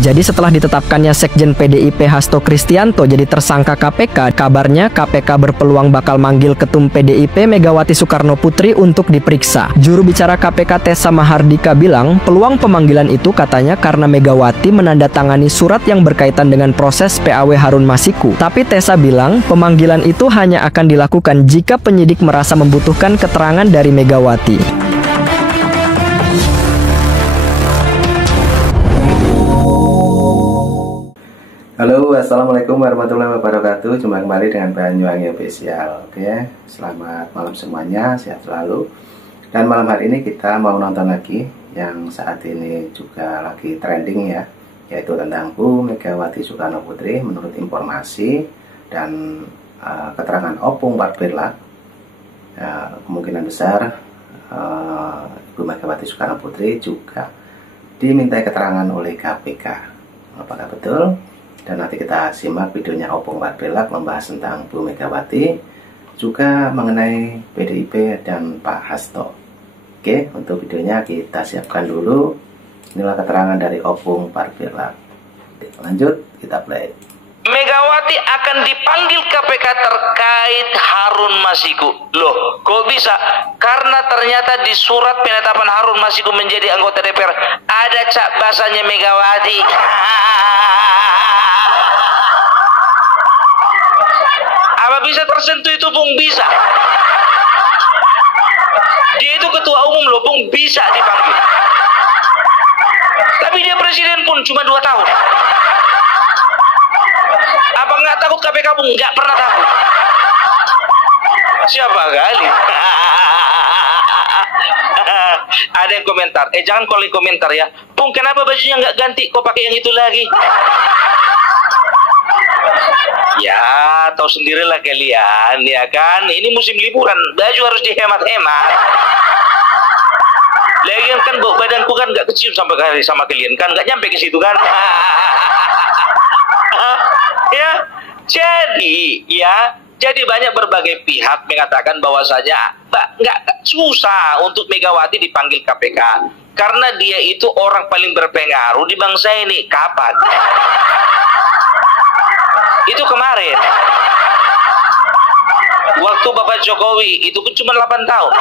Jadi setelah ditetapkannya Sekjen PDIP Hasto Kristianto jadi tersangka KPK, kabarnya KPK berpeluang bakal manggil Ketum PDIP Megawati Soekarnoputri untuk diperiksa. Juru bicara KPK Tessa Mahardika bilang, peluang pemanggilan itu katanya karena Megawati menandatangani surat yang berkaitan dengan proses PAW Harun Masiku. Tapi Tessa bilang, pemanggilan itu hanya akan dilakukan jika penyidik merasa membutuhkan keterangan dari Megawati. Halo, assalamualaikum warahmatullahi wabarakatuh. Jumpa kembali dengan Banyuwangi Official. Oke, selamat malam semuanya, sehat selalu. Dan malam hari ini kita mau nonton lagi yang saat ini juga lagi trending ya, yaitu tentang Bu Megawati Soekarnoputri. Menurut informasi dan keterangan Opung Parbirlak, kemungkinan besar Bu Megawati Soekarnoputri juga dimintai keterangan oleh KPK. Apakah betul? Dan nanti kita simak videonya Opung Parbirlak membahas tentang Bu Megawati, juga mengenai PDIP dan Pak Hasto. Oke, untuk videonya kita siapkan dulu. Inilah keterangan dari Opung Parbirlak. Lanjut, kita play. Megawati akan dipanggil KPK terkait Harun Masiku. Loh, kok bisa? Karena ternyata di surat penetapan Harun Masiku menjadi anggota DPR ada cak basahnya Megawati. Apa bisa tersentuh itu, Bung? Bisa. Dia itu ketua umum loh, Bung, bisa dipanggil. Tapi dia presiden pun cuma 2 tahun. Apa nggak takut KPK, Bung? Nggak pernah takut. Siapa kali? Ada yang komentar, jangan calling komentar ya. Bung, kenapa bajunya nggak ganti? Kok pakai yang itu lagi? Ya, tahu sendirilah kalian, ya kan? Ini musim liburan, baju harus dihemat-hemat. Lagian kan badanku kan nggak kecium sampai sama kalian kan, nggak nyampe ke situ kan? Ya, jadi banyak berbagai pihak mengatakan bahwasanya nggak susah untuk Megawati dipanggil KPK karena dia itu orang paling berpengaruh di bangsa ini. Kapan? Itu kemarin waktu Bapak Jokowi itu pun cuma 8 tahun.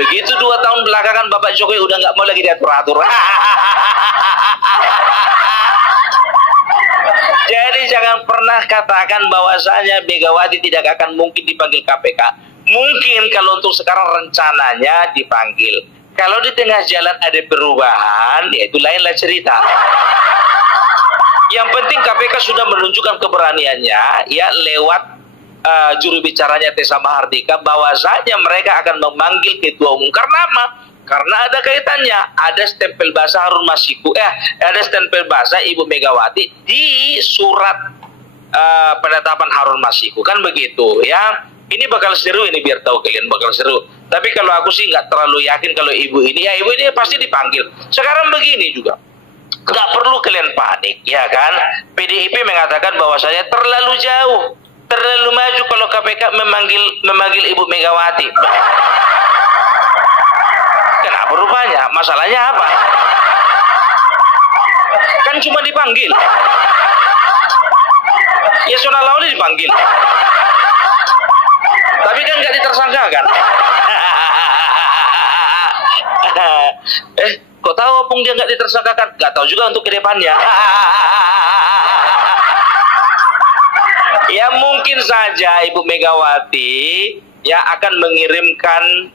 Begitu 2 tahun belakangan Bapak Jokowi udah nggak mau lagi diatur-atur. Jadi jangan pernah katakan bahwasanya Megawati tidak akan mungkin dipanggil KPK. Mungkin kalau untuk sekarang rencananya dipanggil. Kalau di tengah jalan ada perubahan, ya itu lainlah cerita. Yang penting KPK sudah menunjukkan keberaniannya ya lewat juru bicaranya Tessa Mahardika bahwasanya mereka akan memanggil ketua umum. Karena apa? Karena ada kaitannya, ada stempel basah Harun Masiku, ada stempel basah Ibu Megawati di surat penetapan Harun Masiku, kan begitu ya. Ini bakal seru, ini biar tahu kalian bakal seru. Tapi kalau aku sih nggak terlalu yakin kalau ibu ini pasti dipanggil. Sekarang begini juga. Nggak perlu kalian panik, ya kan? PDIP mengatakan bahwasanya terlalu jauh, terlalu maju kalau KPK memanggil Ibu Megawati. Kenapa rupanya? Masalahnya apa? Kan cuma dipanggil. Ya Yasona Lawli dipanggil. Tapi kan nggak ditersangkakan. Kok tahu Opung dia nggak ditersangkakan? Nggak tahu juga untuk kedepannya. Ya mungkin saja Ibu Megawati ya akan mengirimkan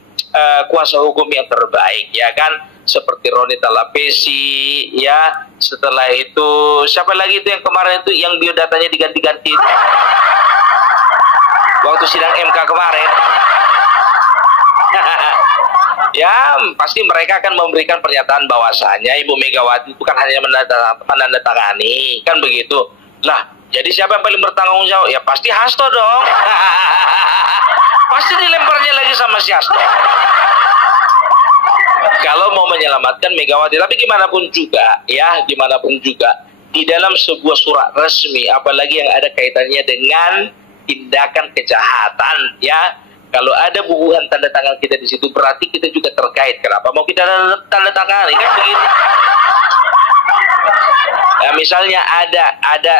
kuasa hukum yang terbaik, ya kan? Seperti Roni Talapesi, ya. Setelah itu siapa lagi itu yang kemarin itu yang biodatanya diganti-ganti waktu sidang MK kemarin. Ya, pasti mereka akan memberikan pernyataan bahwasanya Ibu Megawati itu kan hanya menandatangani, kan begitu. Lah, jadi siapa yang paling bertanggung jawab? Ya pasti Hasto dong. Pasti dilemparnya lagi sama si Hasto. Kalau mau menyelamatkan Megawati, tapi gimana pun juga, ya, gimana pun juga, di dalam sebuah surat resmi, apalagi yang ada kaitannya dengan tindakan kejahatan, ya. Kalau ada bubuhan tanda tangan kita di situ berarti kita juga terkait. Kenapa mau kita tanda tangan? Kan begitu. misalnya ada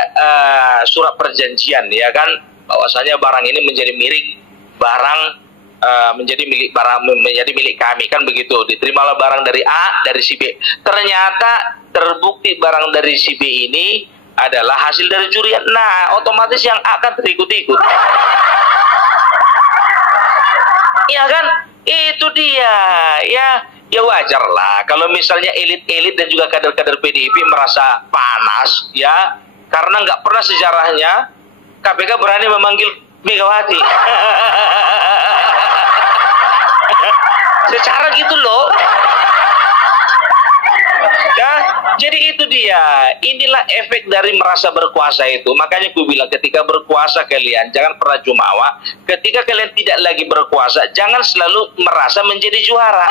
surat perjanjian ya kan, bahwasanya barang ini menjadi milik menjadi milik kami kan begitu. Diterimalah barang dari A dari si B. Ternyata terbukti barang dari si B ini adalah hasil dari curian. Nah, otomatis yang A kan terikut-ikut. Ya kan? Itu dia ya. Ya wajar lah kalau misalnya elit-elit dan juga kader-kader PDIP merasa panas ya, karena nggak pernah sejarahnya KPK berani memanggil Megawati. Secara gitu loh ya. Jadi itu dia, inilah efek dari merasa berkuasa itu. Makanya aku bilang ketika berkuasa kalian jangan pernah jumawa. Ketika kalian tidak lagi berkuasa jangan selalu merasa menjadi juara.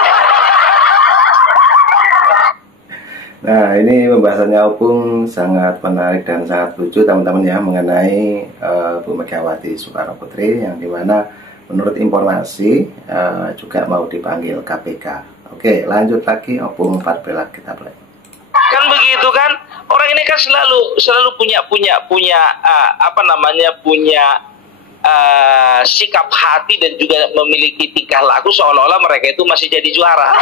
Nah, ini pembahasannya Opung sangat menarik dan sangat lucu teman-teman ya, mengenai Bu Megawati Soekarno Putri, yang dimana menurut informasi juga mau dipanggil KPK. Oke, lanjut lagi Opung 14 kita play. Kan begitu kan, orang ini kan selalu punya sikap hati dan juga memiliki tingkah laku seolah-olah mereka itu masih jadi juara.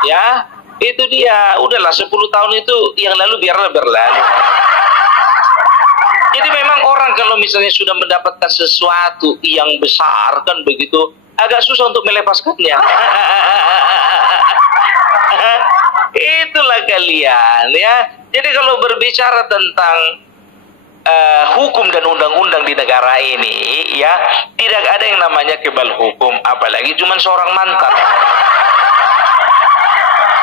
Ya, itu dia. Udahlah 10 tahun itu yang lalu biarlah berlalu. Jadi memang orang kalau misalnya sudah mendapatkan sesuatu yang besar kan begitu, agak susah untuk melepaskannya. Itulah kalian ya. Jadi kalau berbicara tentang hukum dan undang-undang di negara ini ya, tidak ada yang namanya kebal hukum, apalagi cuma seorang mantan.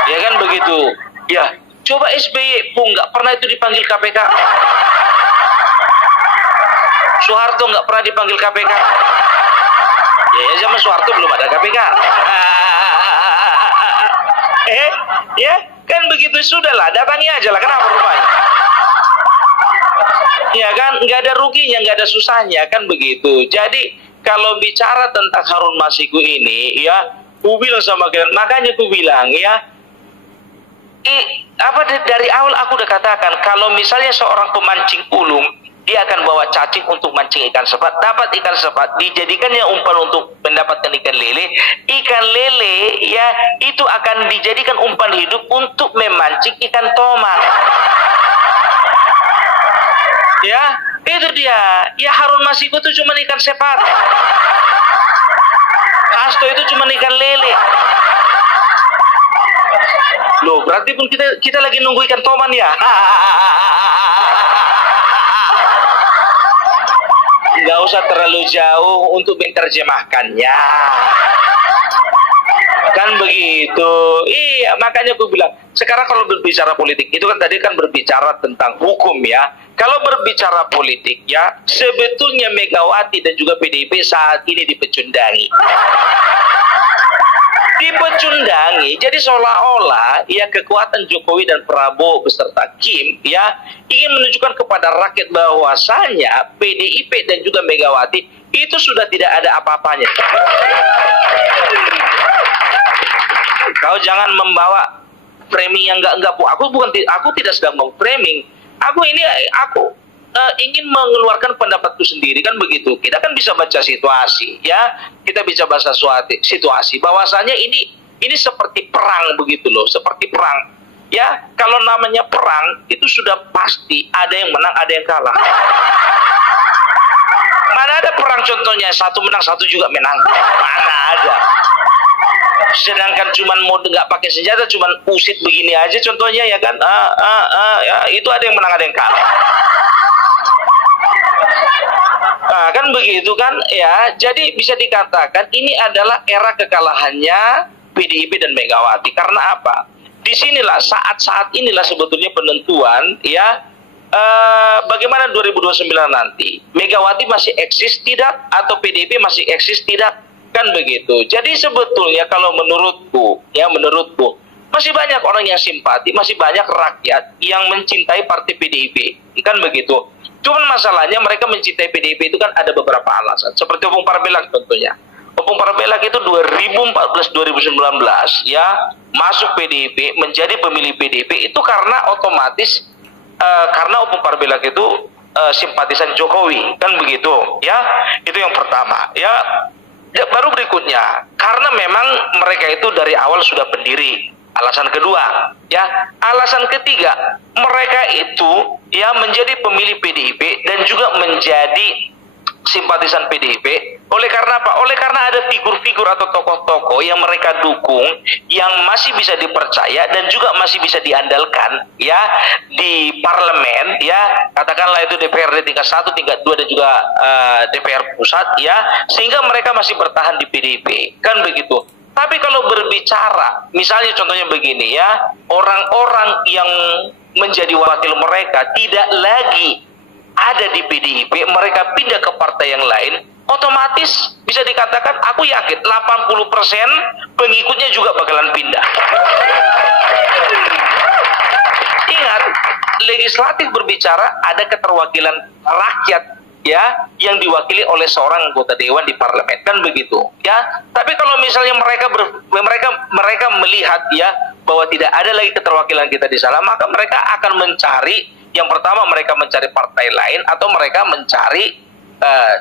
Ya kan begitu. Ya, coba SBY pun nggak pernah itu dipanggil KPK. Soeharto nggak pernah dipanggil KPK. Ya zaman Soeharto belum ada KPK. Ya kan begitu, sudahlah datangi aja lah, kenapa rupanya? Ya kan nggak ada ruginya, nggak ada susahnya kan begitu. Jadi kalau bicara tentang Harun Masiku ini ya, ku bilang sama kalian, makanya ku bilang ya, dari awal aku udah katakan kalau misalnya seorang pemancing ulung dia akan bawa cacing untuk mancing ikan sepat, dapat ikan sepat dijadikannya umpan untuk mendapatkan ikan lele ya itu akan dijadikan umpan hidup untuk memancing ikan tomat. Ya itu dia ya. Harun Masiku itu cuma ikan sepat, Hasto itu cuma ikan lele. Loh, berarti pun kita lagi nunggu ikan toman ya. Nggak usah terlalu jauh untuk menerjemahkannya. Kan begitu. Iya, makanya aku bilang, sekarang kalau berbicara politik, itu kan tadi kan berbicara tentang hukum ya. Kalau berbicara politik ya, sebetulnya Megawati dan juga PDIP saat ini dipecundangi. Jadi seolah-olah ya kekuatan Jokowi dan Prabowo beserta Kim ya ingin menunjukkan kepada rakyat bahwasanya PDIP dan juga Megawati itu sudah tidak ada apa-apanya. Kau jangan membawa framing yang enggak Bu. Aku tidak sedang memframing. Aku ingin mengeluarkan pendapatku sendiri kan begitu. Kita kan bisa baca situasi ya. Kita bisa baca situasi bahwasanya ini seperti perang begitu loh, seperti perang. Ya, kalau namanya perang itu sudah pasti ada yang menang, ada yang kalah. Mana ada perang contohnya satu menang, satu juga menang. Mana ada. Sedangkan cuman mau nggak pakai senjata, cuman usit begini aja contohnya ya kan. Ya, itu ada yang menang, ada yang kalah. Nah, kan begitu kan ya. Jadi bisa dikatakan ini adalah era kekalahannya PDIP dan Megawati. Karena apa? Disinilah saat inilah sebetulnya penentuan ya bagaimana 2029 nanti. Megawati masih eksis tidak atau PDIP masih eksis tidak, kan begitu. Jadi sebetulnya kalau menurutku masih banyak orang yang simpati, masih banyak rakyat yang mencintai partai PDIP, kan begitu. Cuman masalahnya mereka mencintai PDIP itu kan ada beberapa alasan. Seperti Opung bilang tentunya. Opung Parbelak itu 2014-2019 ya masuk PDIP, menjadi pemilih PDIP itu karena otomatis karena Opung Parbelak itu simpatisan Jokowi, kan begitu ya. Itu yang pertama ya. Baru berikutnya, karena memang mereka itu dari awal sudah pendiri. Alasan kedua, ya. Alasan ketiga, mereka itu ya menjadi pemilih PDIP dan juga menjadi simpatisan PDIP. Oleh karena apa? Oleh karena ada figur-figur atau tokoh-tokoh yang mereka dukung, yang masih bisa dipercaya dan juga masih bisa diandalkan ya di parlemen ya, katakanlah itu DPRD tingkat 1, tingkat 2 dan juga DPR pusat ya, sehingga mereka masih bertahan di PDIP, kan begitu. Tapi kalau berbicara, misalnya contohnya begini ya, orang-orang yang menjadi wakil mereka tidak lagi ada di PDIP, mereka pindah ke partai yang lain, otomatis bisa dikatakan, aku yakin 80% pengikutnya juga bakalan pindah. Ingat, legislatif berbicara ada keterwakilan rakyat ya yang diwakili oleh seorang anggota dewan di parlemen, kan begitu ya. Tapi kalau misalnya mereka melihat ya bahwa tidak ada lagi keterwakilan kita di sana, maka mereka akan mencari, yang pertama mereka mencari partai lain atau mereka mencari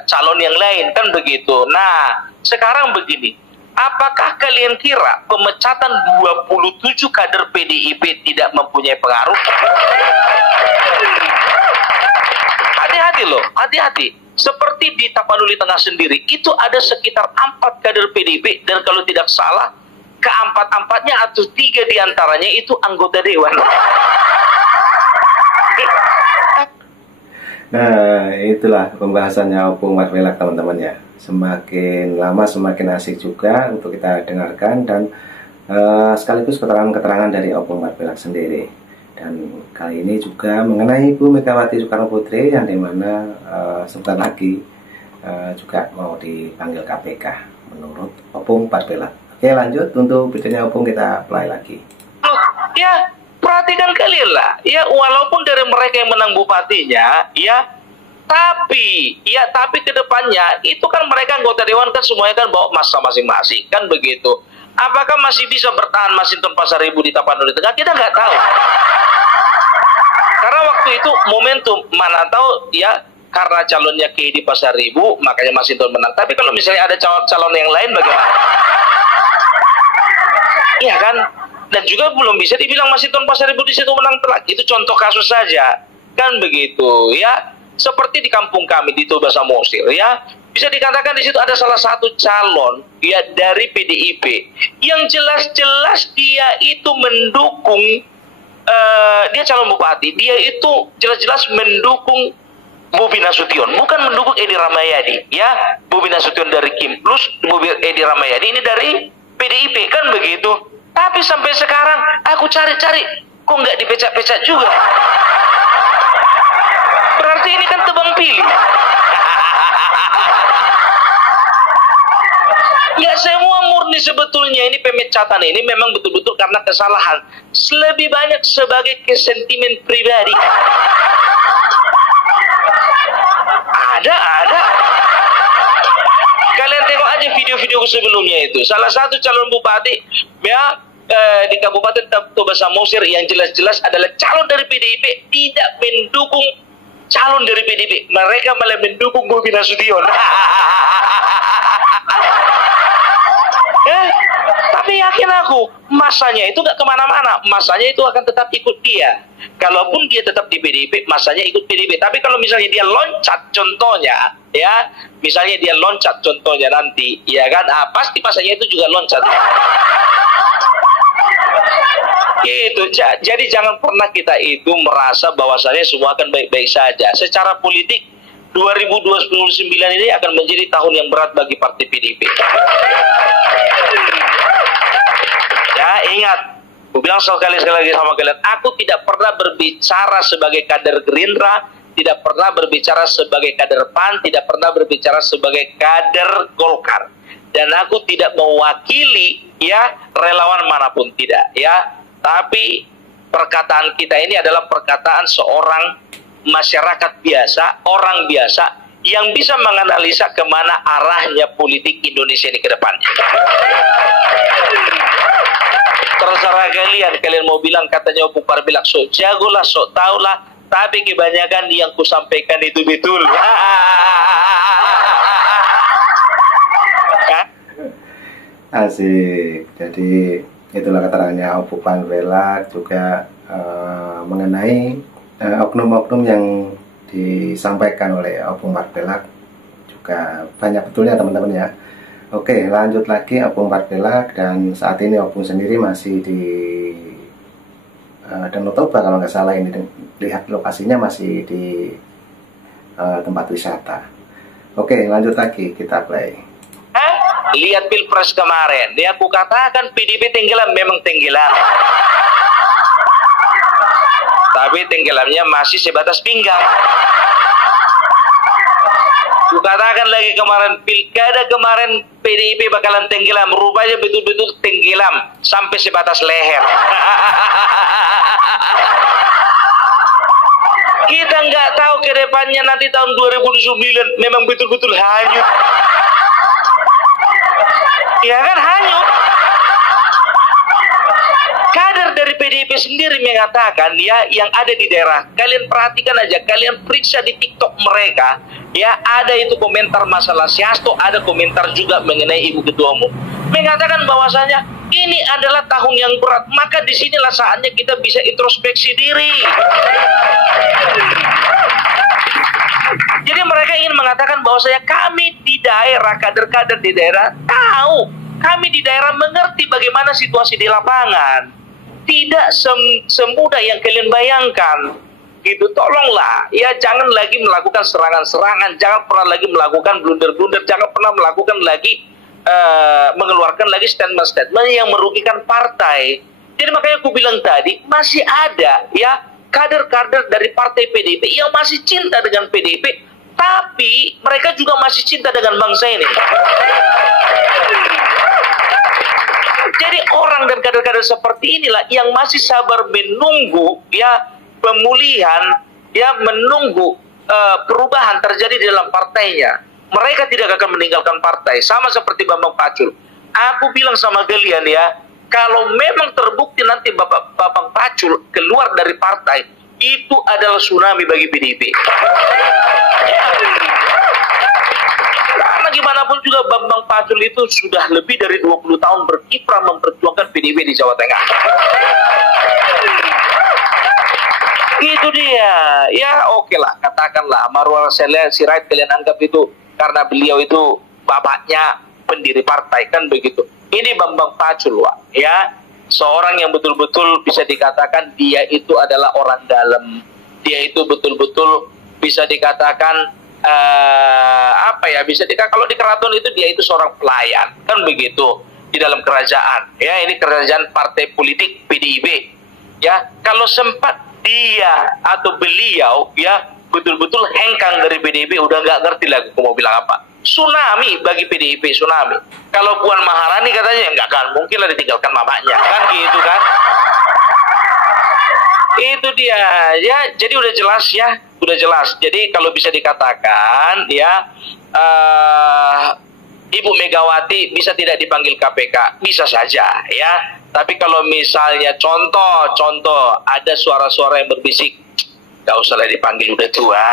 calon yang lain, kan begitu. Nah, sekarang begini, apakah kalian kira pemecatan 27 kader PDIP tidak mempunyai pengaruh? Hati-hati loh, hati-hati. Seperti di Tapanuli Tengah sendiri, itu ada sekitar 4 kader PDIP, dan kalau tidak salah, keempat-empatnya atau 3 diantaranya itu anggota dewan. Nah, itulah pembahasannya Opung Parbelak, teman-teman ya. Semakin lama semakin asik juga untuk kita dengarkan, dan sekaligus keterangan-keterangan dari Opung Parbelak sendiri. Dan kali ini juga mengenai Ibu Megawati Soekarno Putri, yang dimana sebentar lagi juga mau dipanggil KPK menurut Opung Parbelak. Oke, lanjut untuk videonya Opung kita play lagi. Ya, perhatikan kalian lah, ya walaupun dari mereka yang menang bupatinya, ya, tapi kedepannya itu kan mereka anggota dewan kan semuanya kan bawa masa masing-masing, kan begitu. Apakah masih bisa bertahan Masinton Pasaribu di Tapanuli Tengah? Kita nggak tahu. Karena waktu itu momentum, mana tahu ya, karena calonnya Ki di Pasaribu, makanya Masinton menang. Tapi kalau misalnya ada calon yang lain bagaimana? Iya kan? Dan juga belum bisa dibilang Masinton Pasaribu di situ menang telak. Itu contoh kasus saja, kan begitu ya. Seperti di kampung kami di Toba Samosir ya, bisa dikatakan di situ ada salah satu calon ya dari PDIP yang jelas-jelas dia itu mendukung, dia calon bupati, dia itu jelas-jelas mendukung Bobi Nasution, bukan mendukung Edi Rahmayadi ya. Bobi Nasution dari Kim Plus, Edi Rahmayadi ini dari PDIP, kan begitu. Tapi sampai sekarang aku cari-cari, kok nggak dipecah-pecah juga. Berarti ini kan tebang pilih. Nggak semua murni sebetulnya ini pemecatan ini memang betul-betul karena kesalahan. Lebih banyak sebagai kesentimen pribadi. Ada. Kalian tengok aja video-video sebelumnya itu. Salah satu calon bupati ya di Kabupaten Toba Samosir yang jelas-jelas adalah calon dari PDIP tidak mendukung calon dari PDIP. Mereka malah mendukung Bobi Nasution. Tapi yakin aku, masanya itu nggak kemana-mana. Masanya itu akan tetap ikut dia. Kalaupun dia tetap di PDIP, masanya ikut PDIP. Tapi kalau misalnya dia loncat, contohnya, ya, misalnya dia loncat, contohnya nanti, ya kan, pasti masanya itu juga loncat. Gitu. Jadi jangan pernah kita itu merasa bahwasanya semua akan baik-baik saja. Secara politik 2029 ini akan menjadi tahun yang berat bagi partai PDIP. Ya, ingat, aku bilang sekali lagi sama kalian, aku tidak pernah berbicara sebagai kader Gerindra, tidak pernah berbicara sebagai kader PAN, tidak pernah berbicara sebagai kader Golkar. Dan aku tidak mewakili ya relawan manapun, tidak ya. Tapi perkataan kita ini adalah perkataan seorang masyarakat biasa, orang biasa yang bisa menganalisa kemana arahnya politik Indonesia ini ke depannya. Terserah kalian mau bilang katanya Opung Parbilak sok jago lah, sok tahu lah, tapi kebanyakan yang kusampaikan itu betul. Asik. Jadi itulah keterangannya Opung Parbilak juga mengenai oknum-oknum yang disampaikan oleh Opung Parbilak juga banyak betulnya teman-teman ya. Oke, lanjut lagi Opung Parbilak, dan saat ini Opung sendiri masih di Danau Toba kalau nggak salah ini, lihat lokasinya masih di tempat wisata. Oke, lanjut lagi, kita play. Lihat Pilpres kemarin, dia aku katakan PDIP tenggelam, memang tenggelam. Tapi tenggelamnya masih sebatas pinggang. Kukatakan lagi kemarin, pilkada kemarin PDIP bakalan tenggelam, rupanya betul-betul tenggelam sampai sebatas leher. Kita nggak tahu ke depannya nanti tahun 2009 memang betul-betul hanyut. Ya kan, hanyut. Kader dari PDIP sendiri mengatakan ya, yang ada di daerah, kalian perhatikan aja, kalian periksa di TikTok mereka ya, ada itu komentar masalah si Hasto, ada komentar juga mengenai Ibu Ketua Umum, mengatakan bahwasanya ini adalah tahun yang berat, maka disinilah saatnya kita bisa introspeksi diri. Jadi mereka ingin mengatakan bahwasanya kami di daerah, kader-kader di daerah tahu, kami di daerah mengerti bagaimana situasi di lapangan. Tidak semudah yang kalian bayangkan. Gitu, tolonglah ya, jangan lagi melakukan serangan-serangan, jangan pernah lagi melakukan blunder-blunder, jangan pernah melakukan lagi mengeluarkan lagi statement-statement yang merugikan partai. Jadi makanya aku bilang tadi, masih ada ya kader-kader dari partai PDIP yang masih cinta dengan PDIP, tapi mereka juga masih cinta dengan bangsa ini. Jadi orang dan kader-kader seperti inilah yang masih sabar menunggu ya pemulihan, ya menunggu perubahan terjadi di dalam partainya. Mereka tidak akan meninggalkan partai, sama seperti Bambang Pacul. Aku bilang sama kalian ya, kalau memang terbukti nanti Bambang Pacul keluar dari partai, itu adalah tsunami bagi PDIP. Karena gimana pun juga Bambang Pacul itu sudah lebih dari 20 tahun berkiprah memperjuangkan PDIP di Jawa Tengah. Itu dia. Ya oke lah, katakanlah Marwar Sirait kalian anggap itu karena beliau itu bapaknya pendiri partai, kan begitu. Ini Bambang Pacul, Wak, ya. Seorang yang betul-betul bisa dikatakan dia itu adalah orang dalam. Dia itu betul-betul bisa dikatakan apa ya, bisa dikatakan kalau di keraton itu dia itu seorang pelayan, kan begitu, di dalam kerajaan ya, ini kerajaan partai politik PDIP ya. Kalau sempat dia atau beliau ya betul-betul hengkang dari PDIP, udah nggak ngerti lagi aku mau bilang apa. Tsunami bagi PDIP, tsunami. Kalau Puan Maharani katanya nggak akan mungkin lah ditinggalkan mamanya, kan gitu kan. Itu dia ya, jadi udah jelas ya, udah jelas. Jadi kalau bisa dikatakan ya, Ibu Megawati bisa tidak dipanggil KPK, bisa saja ya. Tapi kalau misalnya contoh ada suara-suara yang berbisik, nggak usah lah dipanggil, udah tua.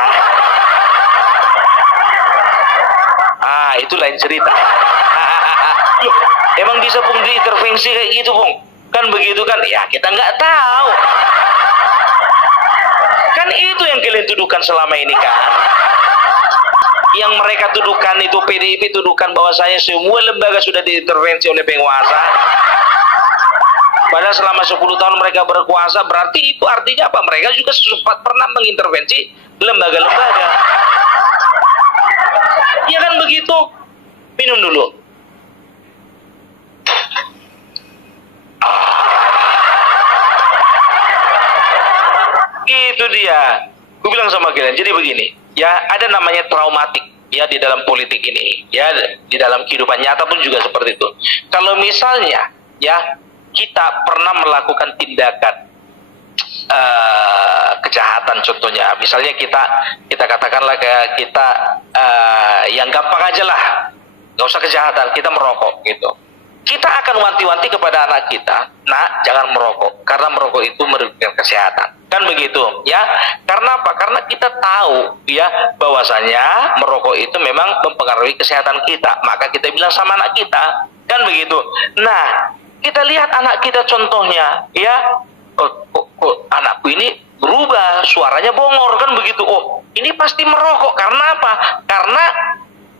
Itu lain cerita. Loh, emang bisa Bung diintervensi kayak gitu Bung? Kan begitu kan? Ya kita nggak tahu. Kan itu yang kalian tuduhkan selama ini kan? Yang mereka tuduhkan itu, PDIP tuduhkan bahwasanya semua lembaga sudah diintervensi oleh penguasa. Padahal selama 10 tahun mereka berkuasa, berarti itu artinya apa? Mereka juga sempat pernah mengintervensi lembaga-lembaga. Ya kan begitu? Minum dulu. Itu dia. Gue bilang sama kalian, jadi begini, ya ada namanya traumatik ya di dalam politik ini, ya di dalam kehidupan nyata pun juga seperti itu. Kalau misalnya ya kita pernah melakukan tindakan kejahatan contohnya. Misalnya kita katakanlah kayak kita yang gampang aja lah, nggak usah kejahatan, kita merokok gitu. Kita akan wanti-wanti kepada anak kita, nah jangan merokok, karena merokok itu merugikan kesehatan, kan begitu ya. Karena apa? Karena kita tahu ya bahwasanya merokok itu memang mempengaruhi kesehatan kita, maka kita bilang sama anak kita, kan begitu. Nah, kita lihat anak kita contohnya ya, kok anakku ini berubah, suaranya bongor, kan begitu. Oh, ini pasti merokok. Karena apa? Karena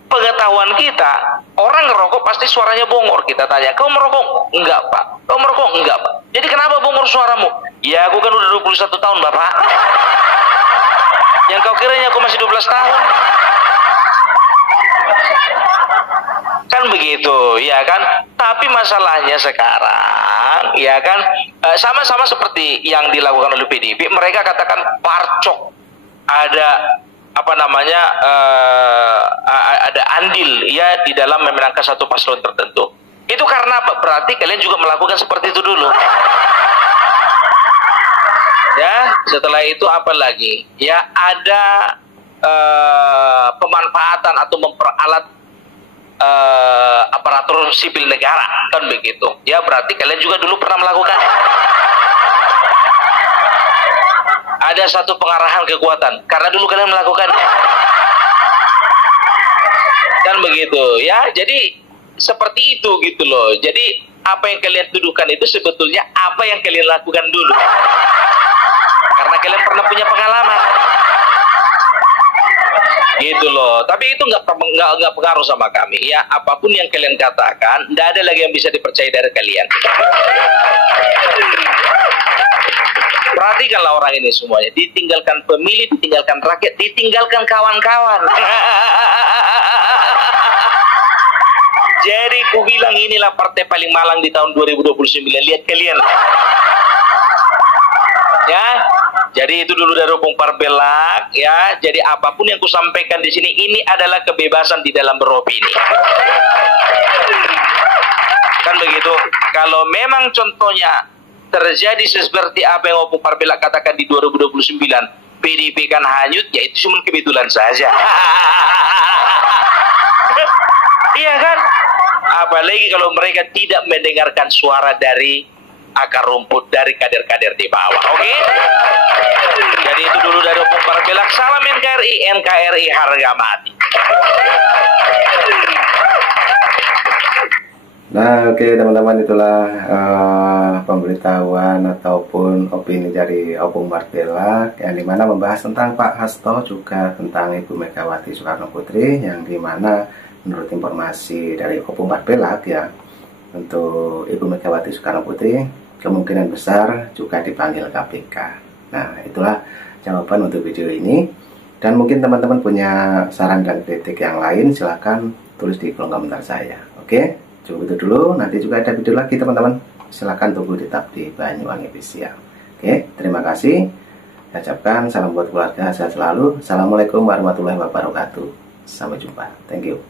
pengetahuan kita, orang ngerokok pasti suaranya bongor. Kita tanya, kau merokok? Enggak, Pak. Kau merokok? Enggak, Pak. Jadi kenapa bongor suaramu? Ya, aku kan udah 21 tahun, Bapak. Yang kau kiranya aku masih 12 tahun. Kan begitu, ya kan? Tapi masalahnya sekarang, ya kan, sama-sama seperti yang dilakukan oleh PDIP. Mereka katakan parcok, ada apa namanya, ada andil ya di dalam memenangkan satu paslon tertentu. Itu karena apa? Berarti kalian juga melakukan seperti itu dulu. Ya, setelah itu apa lagi? Ya, ada pemanfaatan atau memperalat aparatur sipil negara, kan begitu. Ya, berarti kalian juga dulu pernah melakukannya. Ada satu pengarahan kekuatan, karena dulu kalian melakukannya, kan begitu ya. Jadi seperti itu gitu loh. Jadi apa yang kalian tuduhkan itu sebetulnya apa yang kalian lakukan dulu, karena kalian pernah punya pengalaman gitu loh. Tapi itu nggak pengaruh sama kami ya. Apapun yang kalian katakan, nggak ada lagi yang bisa dipercaya dari kalian. Perhatikanlah orang ini semuanya, ditinggalkan pemilih, ditinggalkan rakyat, ditinggalkan kawan-kawan. Jadi ku bilang inilah partai paling malang di tahun 2029. Lihat kalian. Ya, jadi itu dulu dari Opung Parbelak ya. Jadi apapun yang ku sampaikan di sini, ini adalah kebebasan di dalam beropini. Kan begitu. Kalau memang contohnya terjadi seperti apa yang Opung Parbelak katakan di 2029, PDIP kan hanyut, ya itu cuma kebetulan saja. Iya kan? Apalagi kalau mereka tidak mendengarkan suara dari akar rumput, dari kader-kader di bawah. Oke? Jadi itu dulu dari Opung Parbelak. Salam NKRI, NKRI harga mati. Nah, oke teman-teman, itulah pemberitahuan ataupun opini dari Opung Parbelak yang dimana membahas tentang Pak Hasto, juga tentang Ibu Megawati Soekarno Putri, yang dimana menurut informasi dari Opung Parbelak ya, untuk Ibu Megawati Soekarno Putri kemungkinan besar juga dipanggil KPK. Nah, itulah jawaban untuk video ini. Dan mungkin teman-teman punya saran dan kritik yang lain, silahkan tulis di kolom komentar saya. Oke? Cukup itu dulu, nanti juga ada video lagi teman-teman. Silahkan tunggu tetap di Banyuwangi Official. Oke, terima kasih. Saya ucapkan salam buat keluarga, sehat selalu. Assalamualaikum warahmatullahi wabarakatuh. Sampai jumpa. Thank you.